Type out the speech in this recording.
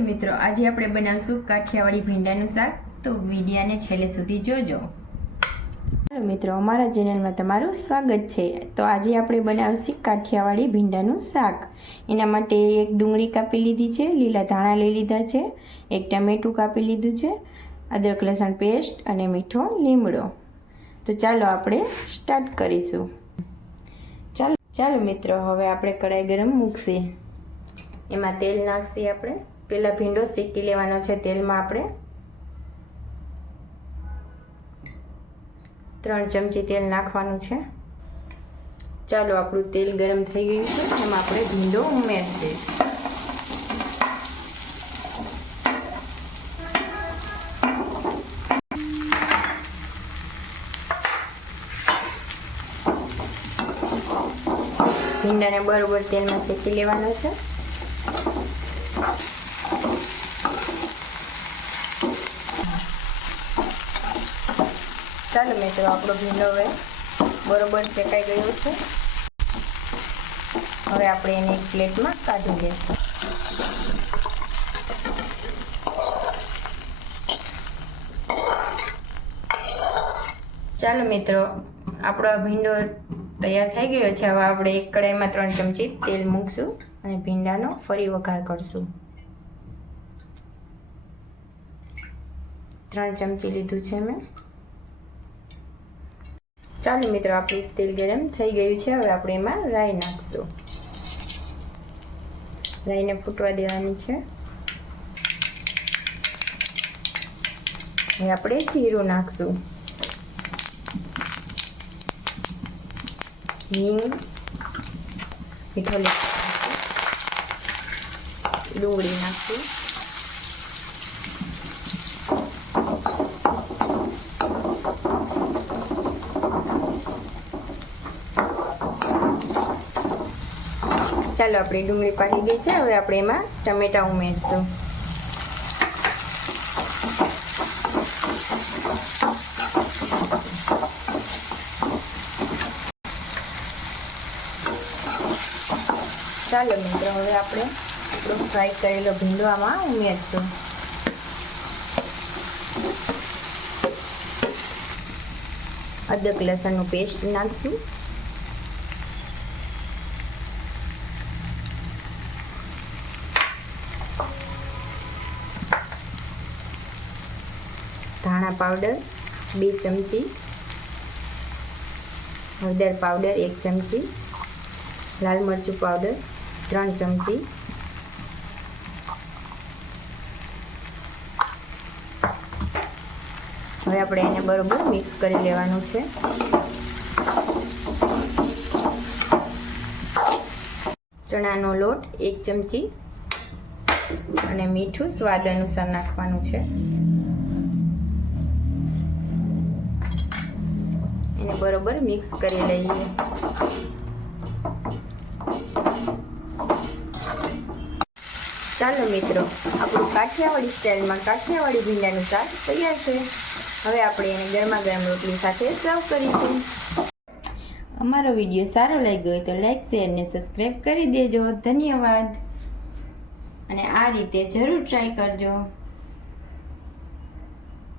Hello मित्रों, आज આપણે બનાવશું કાઠિયાવાડી ભીંડાનું શાક। તો વિડિયોને છેલ્લે સુધી જોજો। हेलो मित्रों, અમારા ચેનલમાં તમારું સ્વાગત છે। તો આજે આપણે બનાવશું કાઠિયાવાડી ભીંડાનું શાક। એના માટે એક ડુંગળી કાપી લીધી છે, લીલા ધાણા લઈ લીધા છે, એક ટમેટું કાપી લીધું છે, અદરક લસણ પેસ્ટ અને મીઠો લીમડો। તો ચાલો આપણે સ્ટાર્ટ કરીશું। ચાલો મિત્રો, હવે આપણે કઢાઈ ગરમ મૂકીએ। એમાં તેલ નાખીએ। આપણે પહેલા ભીંડો શેકી લેવાનો છે। તેલમાં આપણે 3 ચમચી તેલ નાખવાનું છે। ચાલો આપણું તેલ ગરમ થઈ ગયું છે, એમાં આપણે ભીંડો ઉમેરીએ। ભીંડાને બરોબર તેલમાં શેકી લેવાનો છે। ચાલો મિત્રો, આપણો ભીંડો હવે બરોબર શેકાઈ ગયો છે। હવે આપણે એને એક પ્લેટમાં કાઢી લઈશું। ચાલો મિત્રો, આપણો ભીંડો તૈયાર થઈ ગયો છે। હવે આપણે એક કઢાઈમાં 3 ચમચી તેલ મૂકશું અને ભીંડાનો ફરી વઘાર કરશું। 3 ચમચી લીધું છે મેં। ચાલો મિત્રો, આપણું તેલ ગરમ થઈ ગયું છે। હવે આપણે એમાં રાઈ નાખશું। રાઈને ફૂટવા દેવાની છે। હવે આપણે જીરું નાખશું, હિંગ, મીઠો લીમડો, ડુંગળી નાખશું, ચાલો આપણી ડુંગળી પાકી ગઈ છે। હવે આપણે એમાં ટમેટા ઉમેરશું। ચાલો મિત્રો, હવે આપણે આપણો ફ્રાય કરેલો ભીંડો આમાં ઉમેરશું। અદરક લસણનું પેસ્ટ નાખશું, ધાણા પાવડર 2 ચમચી, હળદર પાવડર 1 ચમચી, લાલ મરચું પાવડર 3 ચમચી, હવે આપણે એને બરોબર મિક્સ કરી લેવાનું છે। ચણાનો લોટ 1 ચમચી અને મીઠું સ્વાદ અનુસાર નાખવાનું છે। એને બરોબર મિક્સ કરી લઈએ। ચાલો મિત્રો, આપણું કાઠિયાવાડી સ્ટાઇલમાં કાઠિયાવાડી ભીંડાનું શાક તૈયાર છે। હવે આપણે એને ગરમા ગરમ રોટલી સાથે સર્વ કરીશું। અમારો વિડીયો સારો લાગ્યો હોય તો લાઈક, શેર અને સબસ્ક્રાઈબ કરી દેજો। ધન્યવાદ। અને આ રીતે જરૂર ટ્રાય કરજો।